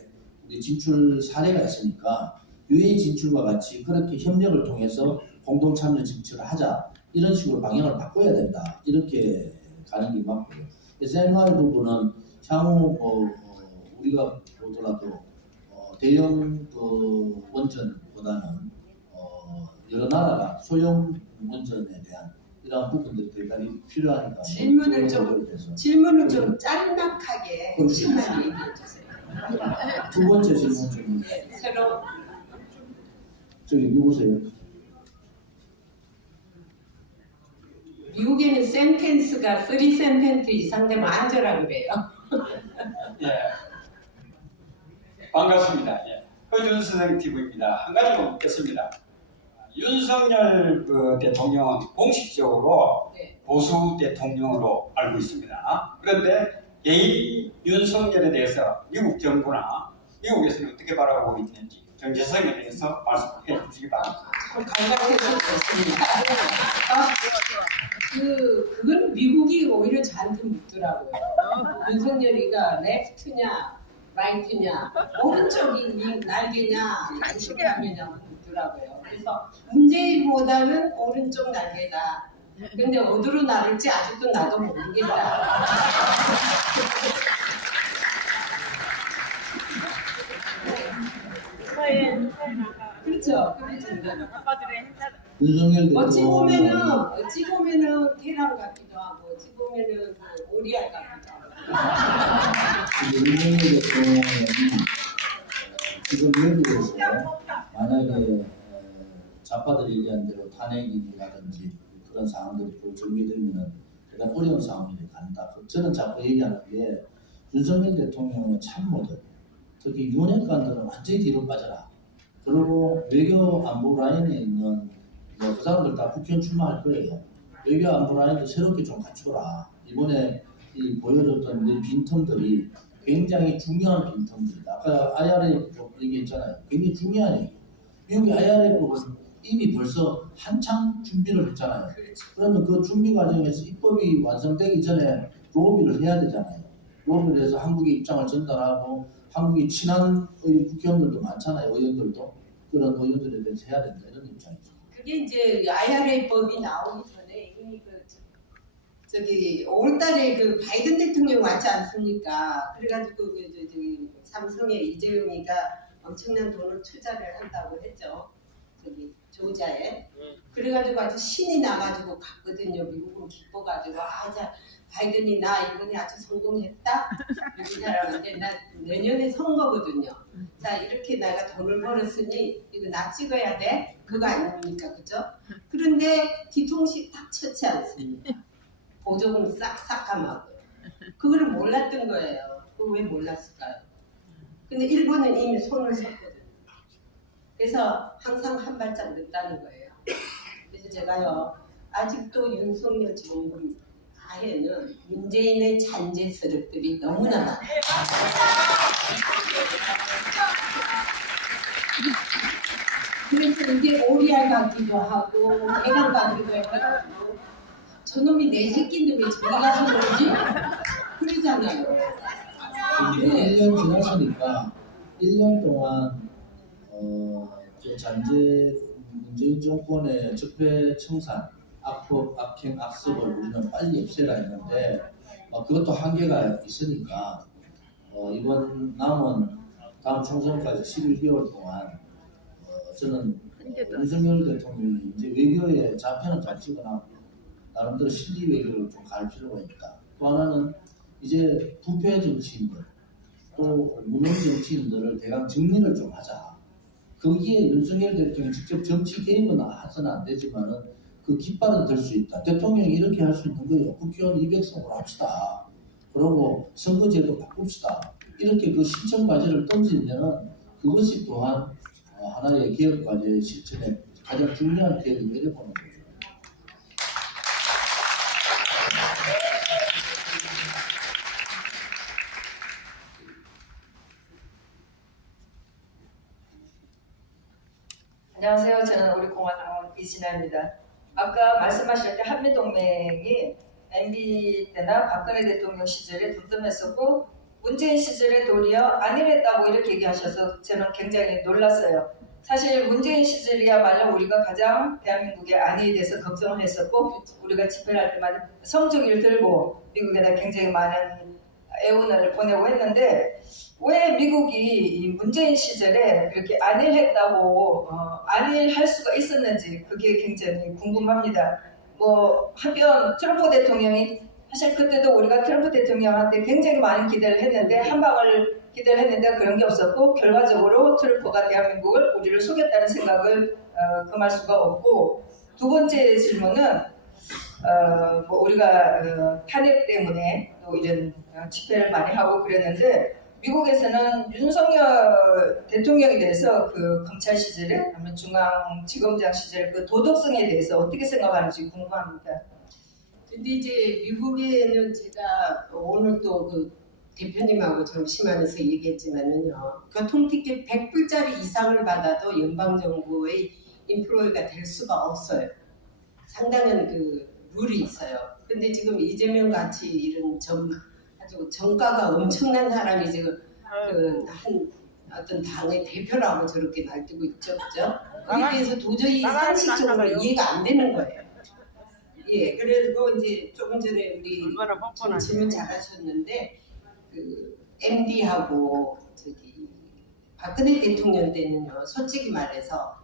진출 사례가 있으니까 UAE 진출과 같이 그렇게 협력을 통해서 공동 참여 진출을 하자 이런 식으로 방향을 바꿔야 된다 이렇게 가는 게 맞고요. 그래서 MR 부분은 향후 우리가 보더라도 대형 그 원전보다는 여러 나라가 소형 원전에 대한 이러한 부분들이 대단히 필요하니까 질문을 좀 짤막하게 핵심만 얘기해 주세요. 두 번째 질문 좀 새로 저기 누구세요? 미국에는 센텐스가 3센텐트 이상 되면 안전하고 그래요. 예. 반갑습니다. 예. 허준선 TV입니다. 한 가지만 묻겠습니다. 윤석열 대통령은 공식적으로 보수 대통령으로 알고 있습니다. 그런데 개인 윤석열에 대해서 미국 정부나 미국에서는 어떻게 바라보고 있는지 정체성에 대해서 말씀해 주시기 바랍니다. 감각해서 좋습니다. 그건 미국이 오히려 저한테 묻더라고요. 윤석열이가 레프트냐, 라이트냐, 오른쪽이 날개냐, 왼쪽 날개냐 묻더라고요. 그래서 문재인보다는 오른쪽 날개다. 근데 어디로 나를지 아직도 나도 모르겠다. 그렇죠. 윤석열 어찌 대통령 보면은 계란 같기도 하고, 어찌 보면은 오리알 같기도 하고. 윤석열 대통령이 지금 여기에서 만약에 좌파들이 얘기한 대로 탄핵이라든지 그런 상황들이 전개되면은 대단히 어려운 상황이 간다. 저는 자꾸 얘기하는 게 윤석열 대통령의 참모들, 특히 윤핵관들은 완전히 뒤로 빠져라. 그리고 외교 안보 라인에 있는 그 사람들 다 국회의원 출마할 거예요. 외교 안보 라인도 새롭게 좀 갖춰라. 이번에 이 보여줬던 이 빈틈들이 굉장히 중요한 빈틈들이다. 아까 IRA 얘기했잖아요. 굉장히 중요한 얘기. 미국의 IRA 법은 이미 벌써 한창 준비를 했잖아요. 그러면 그 준비 과정에서 입법이 완성되기 전에 로비를 해야 되잖아요. 로비를 해서 한국의 입장을 전달하고 한국이 친한 국회의원들도 많잖아요. 의원들도. 그런 의원들에 대해서 해야 된다 이런 입장이죠. 그게 이제 IRA법이 나오기 전에 이미 저기 5월달에 그 바이든 대통령 왔지 않습니까? 그래가지고 저기 삼성의 이재용이가 엄청난 돈을 투자를 한다고 했죠. 저기 조지아에. 그래가지고 아주 신이 나가지고 갔거든요. 미국은 기뻐가지고 자 바이든이 나 이번에 아주 성공했다. 이렇게 잘하는데 나 내년에 선거거든요. 자 이렇게 내가 돈을 벌었으니 이거 나 찍어야 돼. 그거 아닙니까, 그죠? 그런데 뒤통수 딱 쳤지 않습니까? 보조금 싹싹 감하고요. 그거를 몰랐던 거예요. 그거 왜 몰랐을까요? 근데 일본은 이미 손을 썼거든요. 그래서 항상 한 발짝 늦다는 거예요. 그래서 제가요, 아직도 윤석열 정부 하에는 문재인의 잔재 세력들이 너무나 많아요. 그래서 이게 오리알 같기도 하고 대강 같기도 하고 저놈이 내 새끼인데 왜 저리 가서 그러지? 그러잖아요. 네. 1년 지났으니까 1년 동안 그 잔재 문재인 정권의 적폐 청산, 악법, 악행, 악습을 우리는 빨리 없애라 했는데 그것도 한계가 있으니까 이번 남은 다음 총선까지 11개월 동안 저는 윤석열 대통령이 이제 외교에 좌표는 잘 찍어나오고 나름대로 실리 외교를 좀 갈 필요가 있다. 또 하나는 이제 부패 정치인들 또 무능 정치인들을 대강 정리를 좀 하자. 거기에 윤석열 대통령이 직접 정치 개입은 해서는 안 되지만은 그 깃발은 들 수 있다. 대통령이 이렇게 할 수 있는 거예요. 국회의원 200석으로 합시다. 그리고 선거제도 바꿉시다. 이렇게 그 신청 과제를 던지면은 그것이 또한 하나의 개혁 과제의 실천에 가장 중요한 개혁이 되려보는 거죠. 안녕하세요. 저는 우리 공화당원 이진아입니다. 아까 말씀하실 때 한미동맹이 MB 때나 박근혜 대통령 시절에 둔둔했었고 문재인 시절에 도리어 안일했다고 이렇게 얘기하셔서 저는 굉장히 놀랐어요. 사실 문재인 시절이야말로 우리가 가장 대한민국의 안위에 대해서 걱정을 했었고 우리가 집회를 할 때마다 성조기를 들고 미국에다 굉장히 많은 애원을 보내고 했는데 왜 미국이 이 문재인 시절에 그렇게 안일했다고 안일할 수가 있었는지 그게 굉장히 궁금합니다. 뭐 한편 트럼프 대통령이 사실 그때도 우리가 트럼프 대통령한테 굉장히 많은 기대를 했는데 한 방을 기대를 했는데 그런 게 없었고 결과적으로 트럼프가 대한민국을 우리를 속였다는 생각을 금할 수가 없고 두 번째 질문은 뭐 우리가 탄핵 때문에 또 이런 집회를 많이 하고 그랬는데 미국에서는 윤석열 대통령에 대해서 그 검찰 시절에 아니면 중앙지검장 시절 그 도덕성에 대해서 어떻게 생각하는지 궁금합니다. 근데 이제 미국에는 제가 오늘 또 그 대표님하고 점심하면서 얘기했지만은요, 교통티켓 100불짜리 이상을 받아도 연방정부의 인플로이가 될 수가 없어요. 상당한 그 룰이 있어요. 근데 지금 이재명 같이 이런 아주 정가가 엄청난 사람이 지금 한 어떤 당의 대표라고 저렇게 날뛰고 있죠, 그죠? 그에 대해서 도저히 상식적으로 이해가 안 되는 거예요. 예, 그리고 이제 조금 전에 우리 질문 잘하셨는데 그 MD하고 저기 박근혜 대통령 때는요, 솔직히 말해서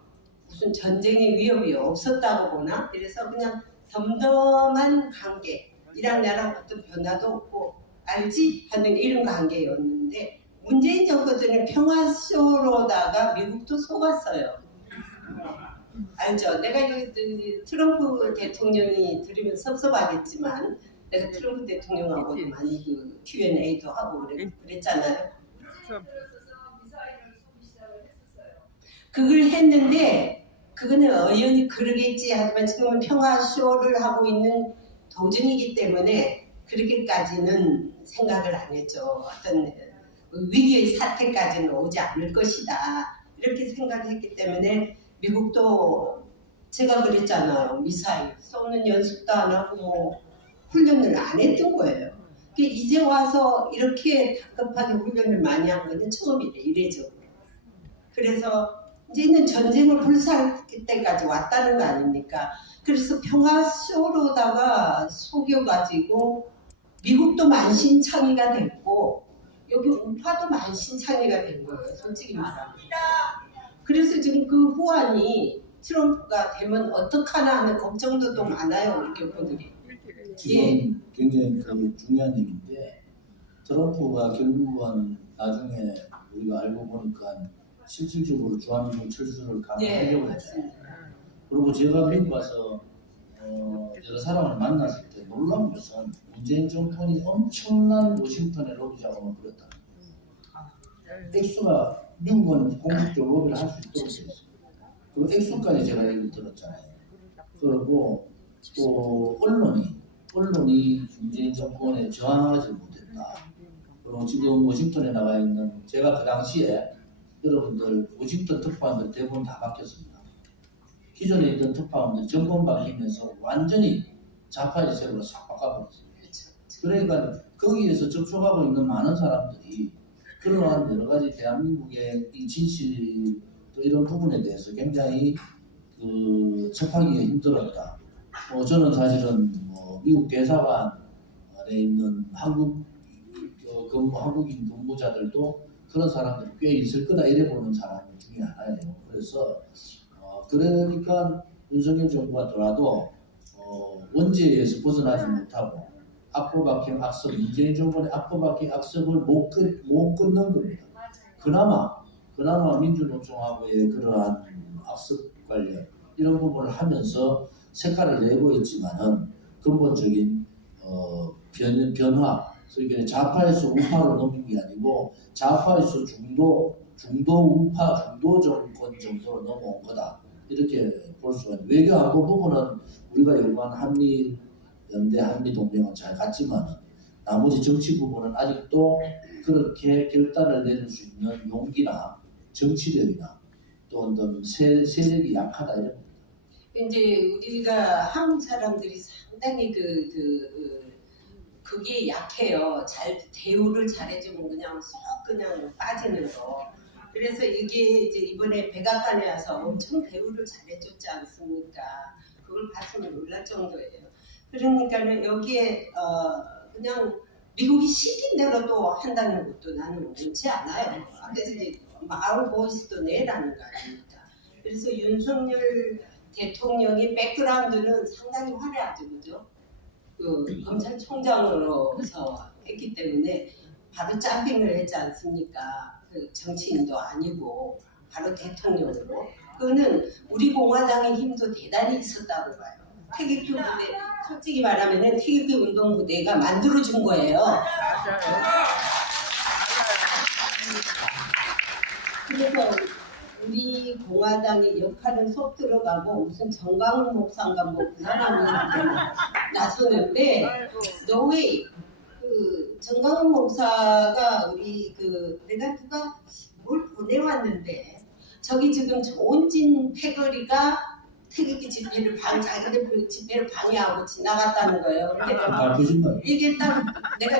무슨 전쟁의 위협이 없었다고 보나? 그래서 그냥 덤덤한 관계, 이랑 나랑 어떤 변화도 없고 알지? 하는 이런 관계였는데 문재인 정부 때는 평화쇼로다가 미국도 속았어요. 알죠? 내가 트럼프 대통령이 들으면 섭섭하겠지만 내가 트럼프 대통령하고 많이 그 Q&A도 하고 그랬잖아요. 그걸 했는데 그거는 의원이 그러겠지 하지만 지금은 평화쇼를 하고 있는 도중이기 때문에 그렇게까지는 생각을 안 했죠. 어떤 위기의 사태까지는 오지 않을 것이다. 이렇게 생각했기 때문에 미국도 제가 그랬잖아요. 미사일 쏘는 연습도 안 하고 뭐 훈련을 안 했던 거예요. 이제 와서 이렇게 다급하게 훈련을 많이 한 거는 처음이래, 이례적으로. 그래서 이제는 전쟁을 불사할 때까지 왔다는 거 아닙니까? 그래서 평화쇼로다가 속여가지고 미국도 만신창이가 됐고 여기 우파도 만신창이가 된 거예요. 솔직히 말하면. 그래서 지금 그 후환이 트럼프가 되면 어떡하나 하는 걱정도 또 많아요. 우리 교포들이. 지금 굉장히 그 중요한 얘기인데 트럼프가 결국은 나중에 우리가 알고 보니까 실질적으로 주한미군 철수를 강행하려고 했잖아요. 그리고 제가 미국 가서 여러 사람을 만났을 때 놀라운 것은 문재인 정권이 엄청난 워싱턴에 로비 작업을 벌였다. 액수가 미국은 공식적으로 로비를 할 수 있도록 되어 있습니다. 그 액수까지 제가 얘기를 들었잖아요. 그리고 또 언론이 문재인 정권에 저항하지 못했다. 그리고 지금 워싱턴에 나와 있는 제가 그 당시에 여러분들 워싱턴 특파원들 대부분 다 바뀌었습니다. 기존에 있던 특파원들 정권 바뀌면서 완전히 좌파의 세력으로 싹 바꿔버렸어요. 그러니까 거기에서 접촉하고 있는 많은 사람들이 그러한 여러 가지 대한민국의 이 진실 또 이런 부분에 대해서 굉장히 그 접하기가 힘들었다. 저는 사실은 미국 대사관에 있는 한국인 근무자들도 그런 사람들이 꽤 있을 거다 이래 보는 사람 중에 하나예요. 그래서 그러니까 윤석열 정부가 돌아도 원죄에서 벗어나지 못하고 악보박행 악습, 문재인 정권의 악보박행 악습을 못 끊는 겁니다. 그나마 민주노총하고의 그러한 악습 관련 이런 부분을 하면서 색깔을 내고 있지만은 근본적인 변화, 그러니까 좌파에서 우파로 넘긴 게 아니고 좌파에서 중도 우파, 중도 정권 정도로 넘어온 거다. 이렇게 볼 수가 있는. 외교 안보 부분은 우리가 요구한 한미 연대, 한미 동맹은 잘 갔지만 나머지 정치 부분은 아직도 그렇게 결단을 내릴 수 있는 용기나 정치력이나 또 어떤 세력이 약하다 이런 겁니다. 이제 우리가 한국 사람들이 상당히 그게 약해요. 잘 대우를 잘해주면 그냥 쏙 그냥 빠지는 거. 그래서 이게 이제 이번에 백악관에 와서 엄청 대우를 잘해줬지 않습니까? 그걸 봤으면 놀랄 정도예요. 그러니까는 여기에 그냥 미국이 시킨 대로 또 한다는 것도 나는 원치 않아요. 그래서 이제 마을 보이스도 내라는 거 아닙니까? 그래서 윤석열 대통령의 백그라운드는 상당히 화려하죠, 그죠? 그 검찰총장으로서 했기 때문에 바로 점핑을 했지 않습니까? 그 정치인도 아니고 바로 대통령으로. 그거는 우리 공화당의 힘도 대단히 있었다고 봐요. 태극기 부대, 솔직히 말하면 태극기 운동 부대가 만들어준 거예요. 그래서 우리 공화당의 역할은 쏙 들어가고 무슨 정광훈 목사인가 뭐 그 사람이 나서는데 노웨이 그 정광훈 목사가 우리 내가 누가 뭘 보내왔는데 저기 지금 조은진 패거리가 태극기 집회를 자기들 집회를 방해하고 지나갔다는 거예요. 근데 이게 딱 내가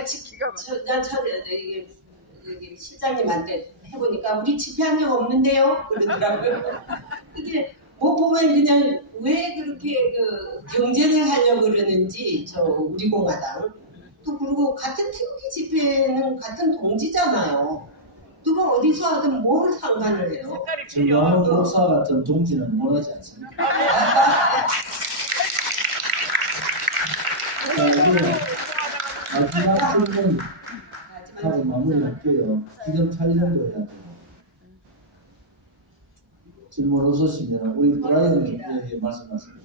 이게 실장님한테 해보니까 우리 집회한 적 없는데요? 그러더라고요. 이게 뭐 보면 그냥 왜 그렇게 경쟁을 하려고 그러는지 우리 공화당 또 그리고 같은 태극기 집회는 같은 동지잖아요. 누가 어디서 하든 뭘 상관을 해요? 정광훈 목사 같은 동지는 원하지 않습니다. 자, 이제 마지막 질문 하고 마무리할게요. 기념 촬영도 해야 돼요. 질문 없으시면 우리 브라이언님께 말씀하세요.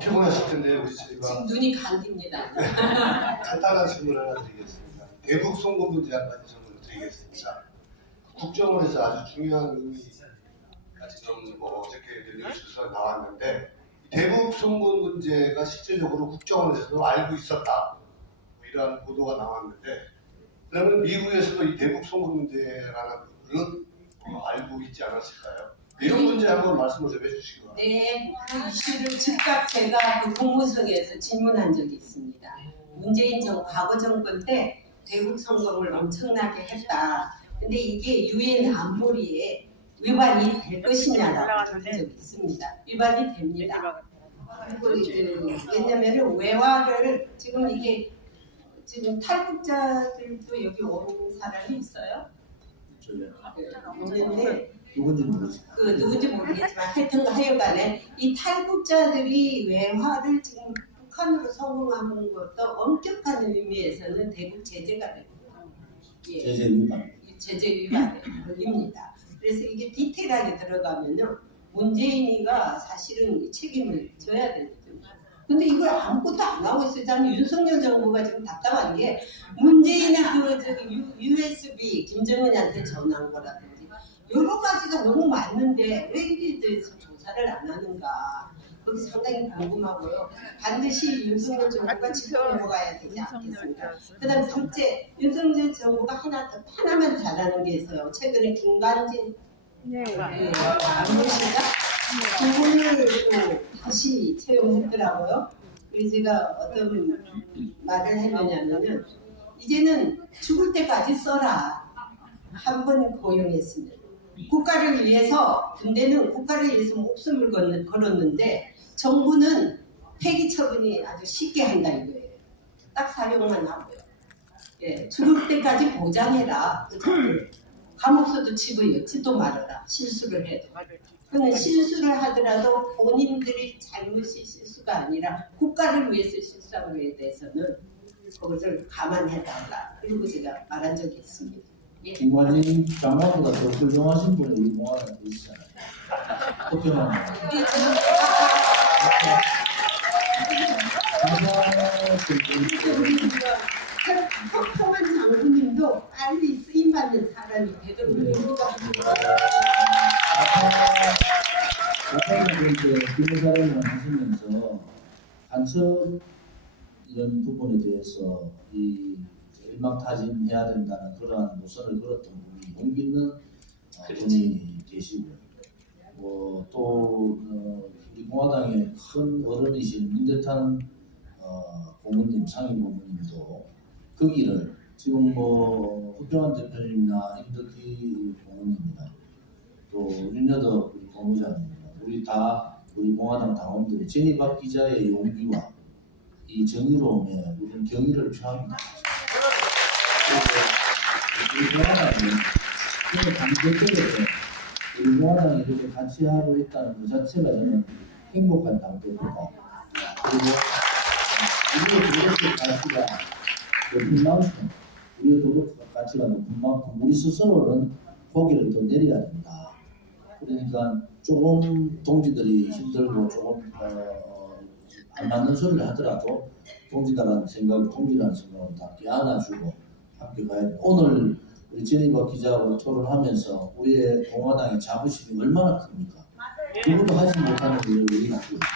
피곤하실 텐데 우리 지금 저희가 눈이 감깁니다. 간단한 질문 하나 드리겠습니다. 대북 송금 문제 한 가지 질문을 드리겠습니다. 국정원에서 아주 중요한 의미까지 좀 어저께 뉴스에서 나왔는데 대북 송금 문제가 실질적으로 국정원에서도 알고 있었다. 이러한 보도가 나왔는데 그러면 미국에서도 이 대북 송금 문제라는 부분은 알고 있지 않았을까요? 이런 문제 한번 말씀을 좀 해주시기 바랍니다. 네, 그 이슈를 즉각 제가 국무성에서 질문한 적이 있습니다. 문재인 과거 정권 때 대북 송금을 엄청나게 했다. 근데 이게 유엔 안보리에 위반이 될 것이냐라고 본 적이 있습니다. 위반이 됩니다. 왜냐하면 외화를 지금 이게 지금 탈북자들도 여기 온 사람이 있어요. 있는데 누군지 모르지. 누군지 모르겠지만 하여간에 이 탈북자들이 외화를 지금 북한으로 성공하는 것도 엄격한 의미에서는 대북 제재가 되고요. 예, 제재 위반. 제재 위반에 걸립니다. 그래서 이게 디테일하게 들어가면은 문재인이가 사실은 이 책임을 져야 되거든요. 근데 이걸 아무것도 안 하고 있어요. 저는 윤석열 정부가 지금 답답한 게 문재인이 USB 김정은한테 전화한 거라든지 여러 가지가 너무 많은데 왜 이에 대해서 조사를 안 하는가. 그게 상당히 궁금하고요. 반드시 윤석열 정부가 짚고 넘어가야 되지 않겠습니까? 그 다음 둘째, 윤석열 정부가 하나만 잘하는 게 있어요. 최근에 김관진 안보실장 그분을 또 다시 채용했더라고요. 그래서 제가 어떤 말을 했느냐면은 이제는 죽을 때까지 써라. 한 번 고용했습니다. 국가를 위해서 군대는 국가를 위해서 목숨을 걸었는데 정부는 폐기 처분이 아주 쉽게 한다 이거예요. 딱 사용만 하고요. 예, 죽을 때까지 보장해라. 감옥서도 집어넣지도 말아라. 실수를 해도. 그는 실수를 하더라도 본인들이 잘못이 실수가 아니라 국가를 위해서 실수한 거에 대해서는 그것을 감안해달라. 그리고 제가 말한 적이 있습니다. 예. 김관진 장관보다 더 훌륭하신 분이 우리 공화당에 계시잖아요. 호평하는 허평한 장군님도 빨리 쓰임받는 사람이 되도록 노력하고 아까는 그렇게 기무사령을 하시면서 간첩 이런 부분에 대해서 이 일망타진해야 된다는 그러한 노선을 걸었던 분이 용기 있는 분이 계시고요. 또 우리 공화당의 큰 어른이신 민대탄 고문님, 상임 고문님도 그 길을 지금 후평한 대표님이나 임덕희 고문님이나 또 윤여덕 우리 본부장님이나 우리 공화당 당원들이 jennifer 기자의 용기와 이 정의로움에 우리는 경의를 표합니다. 우리 공화당이 단계적으로 우리 공화당이 이렇게 같이 하고 있다는 그 자체가 저는 행복한 당대표다. 그리고 우리의 도덕적 가치가 높은 만큼 우리의 도덕적 가치가 높은 만큼 우리 스스로는 고개를 더 내려야 된다. 그러니까 조금 동지들이 힘들고 조금 안 맞는 소리를 하더라도 동지라는 생각을 다 안아주고 함께 가야 돼. 오늘 우리 jennifer 기자하고 토론하면서 우리의 공화당의 자부심이 얼마나 큽니까? 누구도 하지 못하는 일을 우리가 하고 있다.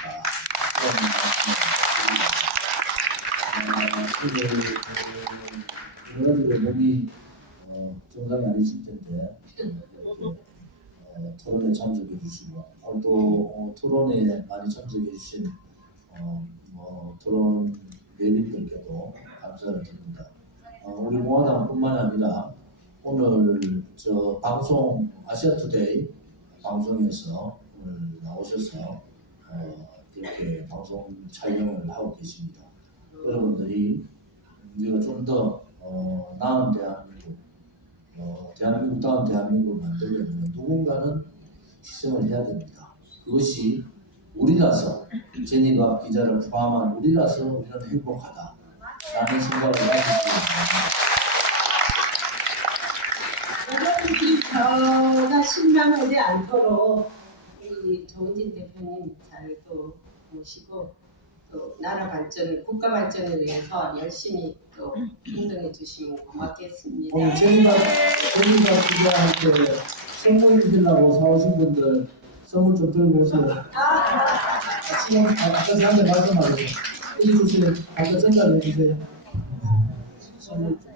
여러 가지로 몸이 정상이 아니실 텐데 이렇게 토론에 참석해 주시고 또 토론에 많이 참석해 주신 토론 내빈들께도 감사를 드립니다. 우리 공화당뿐만 아니라 오늘 저 방송 아시아투데이 방송에서 오늘 나오셔서 이렇게 방송 촬영을 하고 계십니다. 여러분들이 우리가 좀 더 나은 대한민국다운 대한민국을 만들려면 누군가는 희생을 해야 됩니다. 그것이 우리라서 jennifer 기자를 포함한 우리라서 우리는 행복하다라는 생각을 가지고 여러분들이 저가 실망하지 않도록 우리 정진 대표님 잘 또 모시고 또 나라 발전을 국가 발전을 위해서 열심히 또 행동해 주시면 고맙겠습니다. 오늘 jennifer 기자한테 선물 주시려고 사오신 분들 선물 좀 들고 오세요. 지금 아까 저한테 말씀하세요. 여기 주시면 아까 전달해 주세요. 선물 좀